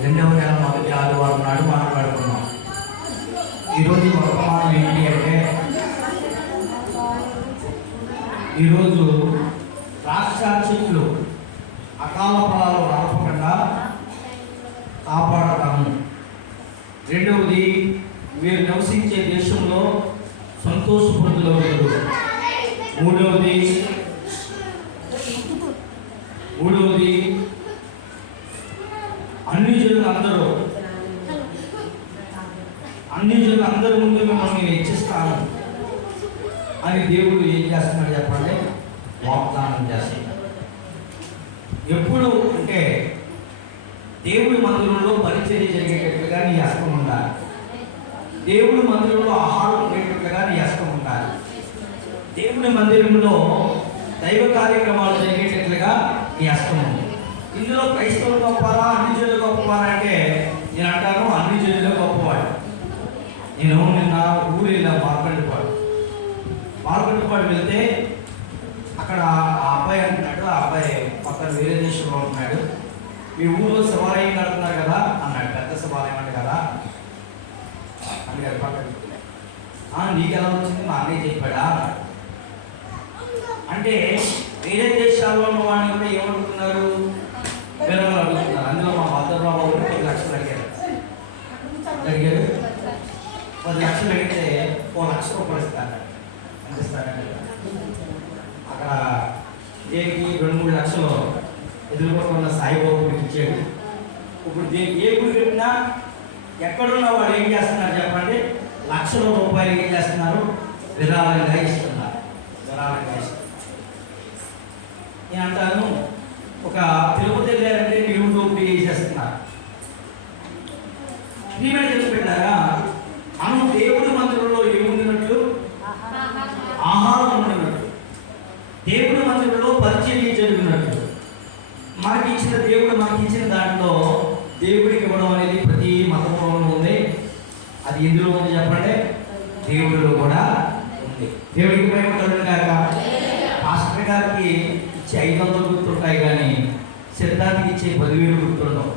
రెండవ నెల మొదటి ఆదివారం నాడు మాట్లాడుకున్నాం. ఈరోజు వర్తమానం ఏంటి అంటే, ఈరోజు ద్రాక్ష చెట్లు అకాల ఫలాలు రాకుండా కాపాడతాము. రెండవది, మీరు నివసించే దేశంలో సంతోషపడుతున్నారు. మూడవది అన్ని జనులందరూ ముందు మిమ్మల్ని హెచ్చిస్తాను అని దేవుడు ఏం చేస్తున్నాడు చెప్పండి? వాగ్దానం చేస్తున్నాడు. ఎప్పుడు అంటే దేవుడి మందిరంలో పరిచర్య జరిగేటట్లుగా నీ హస్తం ఉండాలి. దేవుడి మందిరంలో ఆహారం ఉండేటట్లుగా నీ హస్తం ఉండాలి. దేవుడి మందిరంలో దైవ కార్యక్రమాలు జరిగేటట్లుగా నీ హస్తం ఉంది. ఇందులో క్రైస్తవులు గొప్పవారా, అన్ని జనులు గొప్పవారా అంటే నేను అంటాను అన్ని జనులు గొప్పవాడు. నేను నిన్న ఊరు వెళ్ళా, మార్కండపాడు వెళ్తే అక్కడ ఆ అబ్బాయి అంటున్నాడు, ఆ అబ్బాయి పక్కన వేరే దేశంలో ఉంటున్నాడు. మీ ఊళ్ళో శివాలయం కడుతున్నారు కదా అన్నాడు. పెద్ద శివాలయం అంటే కదా అన్నాడు. పక్కన నీకెలా వచ్చింది? మా అన్నయ్య చెప్పాడా అన్నాడు. అంటే వేరే దేశాల్లో ఉన్న వాడిని కూడా ఏమడుగుతున్నారు? పిల్లలు అడుగుతున్నారు. అందులో మా భద్రరావు 10 లక్షలు అడిగారు. 10 లక్షలు అడిగితే 1 లక్ష రూపాయలు ఇస్తారు. ఎంత ఇస్తారంటే అక్కడ దేనికి 2-3 లక్షలు ఎదుర్కొన్న సాయిబాబుకి ఇచ్చాడు. ఇప్పుడు ఏ గుడి పెట్టినా ఎక్కడున్న వాడు ఏం చేస్తున్నారు చెప్పండి? లక్షల రూపాయలు ఏం చేస్తున్నారు? విరాళంగా ఇస్తున్నారు. నేను అంటాను, ఒక తిరుపతి వెళ్ళారంటే యూట్యూబ్ చేసేస్తున్నారు. ప్రియమైన తెలుసు పెట్టారా? మనం దేవుడి మందిరంలో ఏముండినట్లు? ఆహారం ఉండినట్లు, దేవుడి మందిరంలో పరిచర్య జరిగినట్లు, మనకి ఇచ్చిన దేవుడు మనకి ఇచ్చిన దాంట్లో దేవుడికి ఇవ్వడం అనేది ప్రతి మతంలోనూ ఉంది. అది ఎందులో ఉంది చెప్పండి? దేవుడిలో కూడా ఉంది. దేవుడికి మహిమ కలుగును గాక. పాస్టర్ గారికి ఇచ్చే 500 గుర్తుంటాయి కానీ సిద్ధార్థకి ఇచ్చే 10,000 గుర్తుండవు.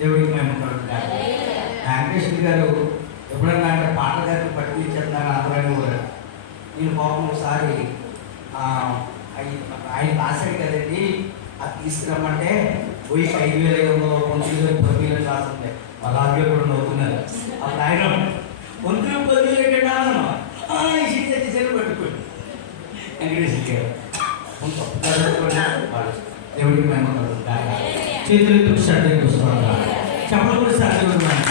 దేవుడికి మహిమ కలుగును గాక. వెంకటేశ్వర గారు ఎప్పుడన్నా అంటే పాటల గారికి పట్టి ఇచ్చేద్దాను అర్థమైన కూడా నేను పాపం ఒకసారి ఆయన రాశాడు కదండి, అది తీసుకురమ్మంటే పోయి 5,500 10,000 10,000 రాసిందే. వాళ్ళ ఆగ్య కూడా నవ్వుతున్నారు. అప్పుడు ఆయన 10,000 ఏంటంటే చెల్లి పట్టుకోండి వెంకటేశ్వర గారు దేవుడికి మేము చేతులు చెప్పలు కూడా సాధ్యపడ్డారా?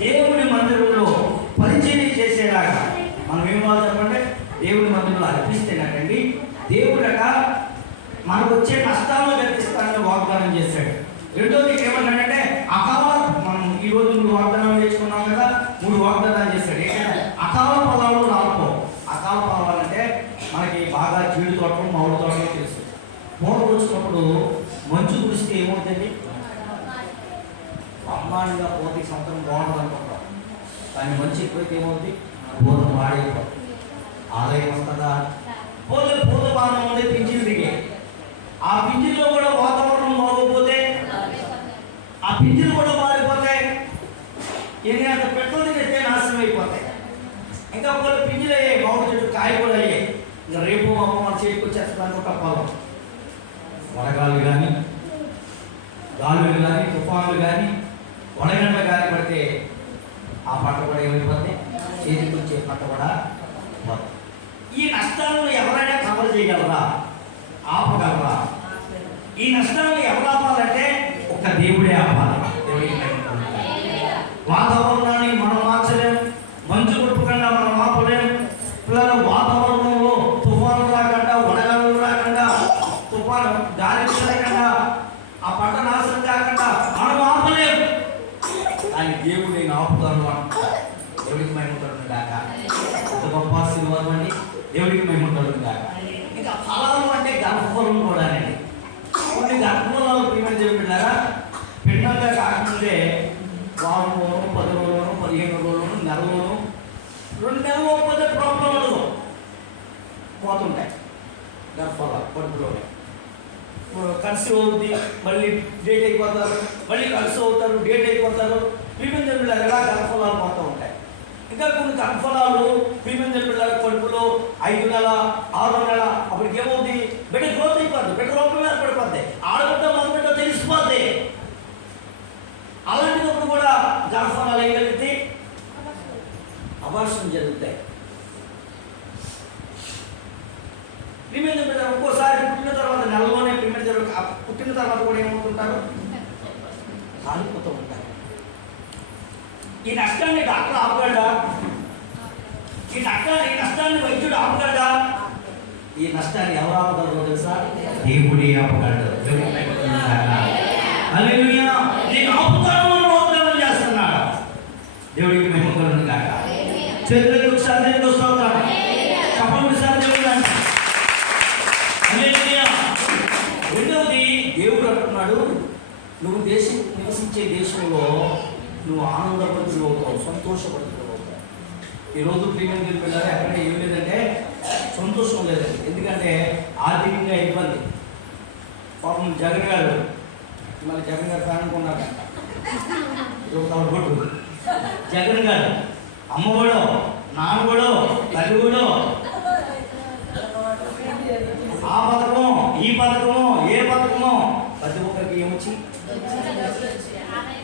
దేవుడి మందిరంలో పరిచర్య చేసేలాగా మనం ఏం వాళ్ళు చెప్పండి? దేవుడి మందిరంలో అర్పిస్తేనటండి దేవుడట మనకు వచ్చే నష్టాలను గర్తిస్తానని వాగ్దానం చేశాడు. రెండోది ఏమన్నాడంటే అకాల, మనం ఈరోజు 3 వాగ్దానాలు నేర్చుకున్నాం కదా, 3 వాగ్దానాలు చేశాడు. ఏంటంటే అకాల ఫలాలు రాకపో. అకాల ఫలాలు అంటే మనకి బాగా జీడి తోటలు, మామిడి తోటలు తెలుసు. మూల వచ్చినప్పుడు మంచు కురిస్తే ఏమవుతుంది? అమ్మానిగా పోతే సంవత్సరం బాగుంటుంది అనుకుంటాం, కానీ మంచి ఎక్కువైతే ఏమవుతుంది? పూత పాడైపోతుంది. ఆదాయం వస్తుందా? పూత బాగా ఉండే పింఛన్లు దిగే, ఆ పింఛన్లో కూడా వాతావరణం బాగోకపోతే ఆ పింఛన్లు కూడా మారిపోతాయి. అంత పెట్రోల్ తెస్తే నాశనం అయిపోతాయి. ఇంకా కొన్ని పింఛన్లు అయ్యాయి, మామిడి చెట్టు కాయ కూడా అయ్యాయి. ఇంకా రేపు అమ్మ మన చేతికి వచ్చేస్తాను పొలం. వడగాలు కానీ, గాలులు కానీ, తుఫానులు కానీ, వడగండ్లు కానీ పడితే ఆ పంట కూడా ఏమైపోతే చేతికి వచ్చే పంట కూడా పోతుంది. ఈ నష్టాలను ఎవరైనా కవర్ చేయగలరా? ఆపగలరా? ఈ నష్టాలను ఎవరు ఆపాలంటే ఒక్క దేవుడే ఆపాలి. వాతావరణాన్ని మనం మార్చలేం, మంచు కొట్టుకుండా మనం ఆపలేం. పిల్లల వాతావరణంలో తుఫాను రాకుండా, వడగాలు రాకుండా, తుఫాను గాలి లేకుండా, ఆ పంట నాశనం కాకుండా మనం ఆపలేం. కానీ దేవుడు నేను ఆపుతాను అంటున్నాడు. దేవుడికి మహిమ కలుగును గాక. అంత గొప్ప ఆశీర్వాదం అండి. దేవుడికి మహిమ కలుగును గాక. ఇంకా ఫలాలు అంటే గర్భఫలం కూడా అండి. కొన్ని గర్భఫలాలు ప్రియమని చెప్పినారా? పిండంగా కాకముందే వారంలోను, 10 రోజులను, 15 రోజులను, నెలలోను, 2 నెలలు పోతే ప్రాబ్లం ఉండదు, పోతుంటాయి గర్భఫలాలు కడుపులోనే. కన్సీవ్ అవుతుంది, మళ్ళీ డేట్ అయిపోతారు, మళ్ళీ కన్సీవ్ అవుతారు, డేట్ అయిపోతారు. ప్రీమియం పిల్లలు ఎలా గర్భఫలాలు పోతూ ఉంటాయి. ఇంకా కొన్ని గర్భఫలాలు ప్రీమియం పిల్లల కడుపులో 5 నెల 6 నెల అప్పటికి ఏమవుతుంది, బిడ్డ గ్రోత్ అయిపోద్ది, బిడ్డ రూపం ఏర్పడిపోద్ది, ఆడబిడ్డ మొదలుబిడ్డ తెలిసిపోద్ది. అలాంటినప్పుడు కూడా గర్భఫలాలు ఏం జరుగుతాయి, అబార్షన్ జరుగుతాయి. ప్రీమియం పిల్లలు ఒక్కోసారి పుట్టిన తర్వాత నెలలోనే పుట్టిన తర్వాత కూడా ఏమవుతుంటారు, కాలిపోతూ ఉంటారు. ఈ నష్టాన్ని డాక్టర్ ఆపగలడా? ఈ నష్టాన్ని వైద్యుడు ఆపగలడా? ఈ నష్టాన్ని ఎవరు ఆపగలరో తెలుసా? దేవుడే ఆపగలడు. హల్లెలూయా. నేను ఆపుతాను అని వాగ్దానం చేస్తున్నాడు. దేవుడికి మహిమ కలుగును గాక. చేతులకు సాధ్యంతో స్తోత్రం. కపండి సాధ్యం. హల్లెలూయా. రెండవది, దేవుడు అంటున్నాడు, నువ్వు నివసించే దేశంలో నువ్వు ఆనందపడుతూ అవుతావు, సంతోషపడుతూ అవుతావు. ఈరోజు ప్రీమియం పిల్లలు ఎక్కడ ఏం లేదంటే సంతోషం లేదండి. ఎందుకంటే ఆర్థికంగా ఇబ్బంది. పాపం జగన్ గారు, మళ్ళీ జగన్ గారు అనుకున్నాక జగన్ గారు అమ్మ కూడా, నాన్న కూడా, తల్లి కూడా, ఆ పథకం ఈ పథకమో ఏ పథకమో ప్రతి ఒక్కరికి ఏమొచ్చి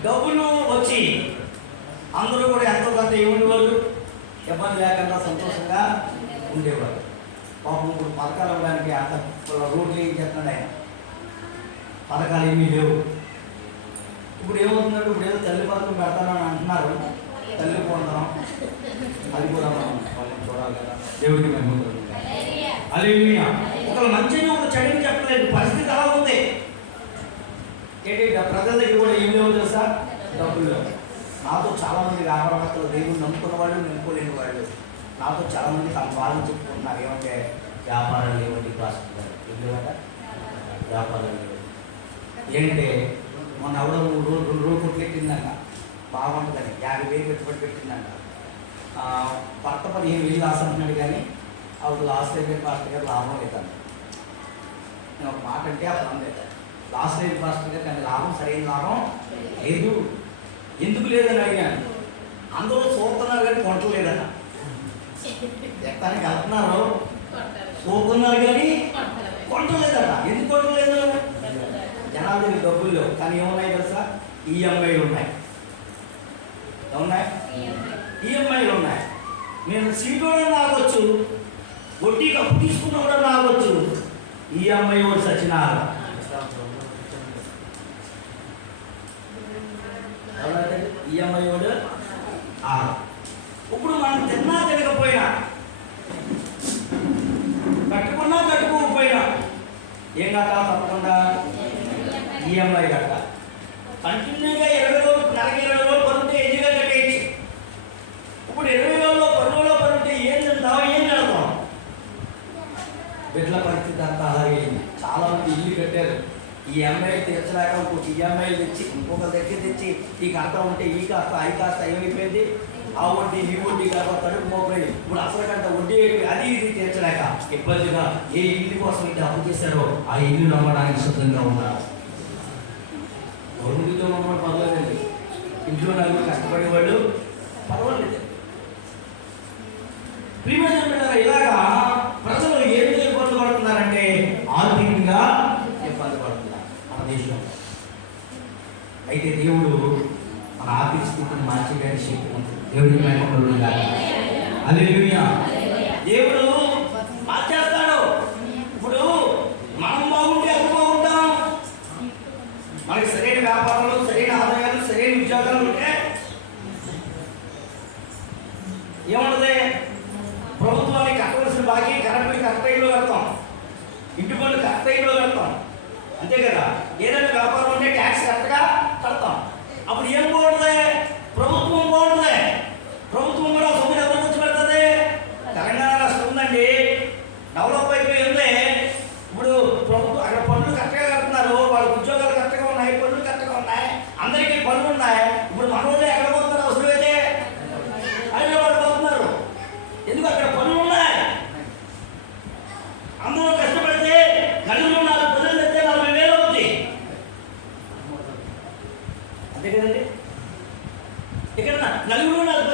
డబ్బులు వచ్చి అందరూ కూడా ఎంతో కొంత ఏముండేవారు, ఇబ్బంది లేకుండా సంతోషంగా ఉండేవారు. పాపం ఇప్పుడు పథకాలు ఇవ్వడానికి అంత రోడ్లు ఏం చేస్తున్నాడు ఆయన, పథకాలు ఏమీ లేవు. ఇప్పుడు ఏమవుతున్నాడు, ఇప్పుడు ఏదో తల్లి పథకం పెడతానని అంటున్నారు, తల్లి పొందడం అది కూడా మనం చూడాలి కదా. దేవుడికి మేము హల్లెలూయా. ఒకళ్ళు మంచిని ఒక చెడుని చెప్పలేదు, పరిస్థితి అలా ఉంది. ఏంటి ప్రజల దగ్గర కూడా ఏం లేవు తెలుసా, డబ్బులు లేవు. నాతో చాలామంది వ్యాపారవేత్తలు, దేవుని నమ్ముకున్న వాళ్ళు, నమ్ముకోలేని వాళ్ళు నాతో చాలామంది తమ బాధను చెప్పుకుంటున్నారు. ఏమంటే వ్యాపారాలు లేవండి, ఎందుకంటే వ్యాపారాలు లేవు. ఏంటంటే మొన్న ఎవడో 2 కోట్లు పెట్టిందంట, బాగుంటుందని 50,000 పెట్టుబడి పెట్టిందంట. భర్త 15,000 లాస్ అంటున్నాడు, కానీ ఆవిడ లాస్ అయితే పాస్టర్ గారు లాభం లేదంట. నేను ఒక మాట అంటే అప్పుడు అందలేదు, లాస్ లేదు పాస్టర్ గారు, కానీ లాభం సరైన లాభం లేదు. ఎందుకు లేదని అడిగాను. అందరూ చూస్తున్నారు కానీ కొనట్లేదట. ఎక్కడానికి వెళ్తున్నారు, చూస్తున్నారు కానీ కొనట్లేదట. ఎందుకు కొనట్లేదు? జనాల దగ్గర డబ్బులు లేవు, కానీ ఏమున్నాయి తెలుసా, ఈఎంఐలు ఉన్నాయి. ఏమున్నాయి? ఈఎంఐలు ఉన్నాయి. నేను సీటు కూడా రావచ్చు, వడ్డీకి అప్పు తీసుకున్న కూడా రావచ్చు. ఈఎంఐ కూడా సచ్చినారు. ఈఎంఐ కూడా ఇప్పుడు మనం తిన్నా తినకపోయినా, కట్టుకున్నా కట్టుకోకపోయినా ఏం కట్టాలి, తప్పకుండా ఈఎంఐ కట్టాలి. కంటిన్యూగా 20 రోజులు, నెలకి 20 రోజులు పనుంటే ఎన్నిగా కట్టేయచ్చు. ఇప్పుడు 20 రోజుల్లో 10 రోజుల్లో పనుంటే ఏం తింటావు, ఏం కడతాం? బిడ్డల పరిస్థితి అంతా అలాగే. చాలా మంది ఇల్లు కట్టారు, ఈఎంఐ తీర్చలేక ఇంకొక ఈఎంఐలు తెచ్చి ఇంకొక దగ్గర తెచ్చి ఈ కడతా ఉంటే ఈ కాస్త అవి కాస్త ఏమైపోయింది, ఆ వడ్డీ ఈ వడ్డీ కాస్త తడుపు మోపడి ఇప్పుడు అసలు కంట వడ్డీ అది ఇది తీర్చలేక ఇబ్బందిగా ఏ ఇల్లు కోసం ఇది అప్పు చేశారో ఆ ఇల్లు నమ్మడానికి సిద్ధంగా ఉన్నారు. గవర్నమెంట్తో నమ్మడం పర్వాలేదండి, ఇంట్లో నలుగురు కష్టపడేవాళ్ళు పర్వాలేదు. ప్రియమైన ఇలాగా ప్రజలు ఏం ఇబ్బంది పడుతున్నారంటే ఆర్థికంగా ఇబ్బంది పడుతున్నారు మన దేశంలో. అయితే దేవుడు మన ఆర్థిక స్థితిని మార్చడానికి శక్తి ఉంటుంది. దేవుడికి మహిమ కలుగును గాక. హల్లెలూయా. దేవుడు మార్చేస్తాడు. ఇప్పుడు మనం బాగుంటే అది బాగుంటాం. మనకి సరైన వ్యాపారాలు, సరైన ఆదాయాలు, సరైన ఉద్యోగాలు ఉంటే ఏముంటుంది, ప్రభుత్వానికి కట్టవలసిన బాకీ కరెంట్ బిల్ కరెక్ట్ టైంలో కడతాం, ఇంటి పనులు కరెక్ట్ టైంలో కడతాం, అంతే కదా. ఏదైనా వ్యాపారం ఉంటే ట్యాక్స్ కరెక్ట్గా కడతాం. అప్పుడు ఏం బాగుంటుంది, ప్రభుత్వం బాగుంటుంది. ప్రభుత్వం కూడా సొమ్ము ఎవరు వచ్చి పెడుతుంది. తెలంగాణ రాష్ట్రం ఉందండి, డెవలప్ అయిపోయి ఉంది. ఇప్పుడు ప్రభుత్వం అక్కడ పనులు కరెక్ట్గా కడుతున్నారు, వాళ్ళ ఉద్యోగాలు కరెక్ట్గా ఉన్నాయి, పనులు కరెక్ట్గా ఉన్నాయి, అందరికీ పనులు ఉన్నాయి. ఇప్పుడు మన వాళ్ళు ఎక్కడ పోతున్నారు, అవసరమైతే హైదరాబాద్ పోతున్నారు. ఎందుకు, అక్కడ పనులు ఉన్నాయి. అందరూ కష్టపడితే నలుగురు 4 పనులు తెస్తే 40,000 అవుతుంది. అంతే కదండి. ఇక్కడ నలుగురు 40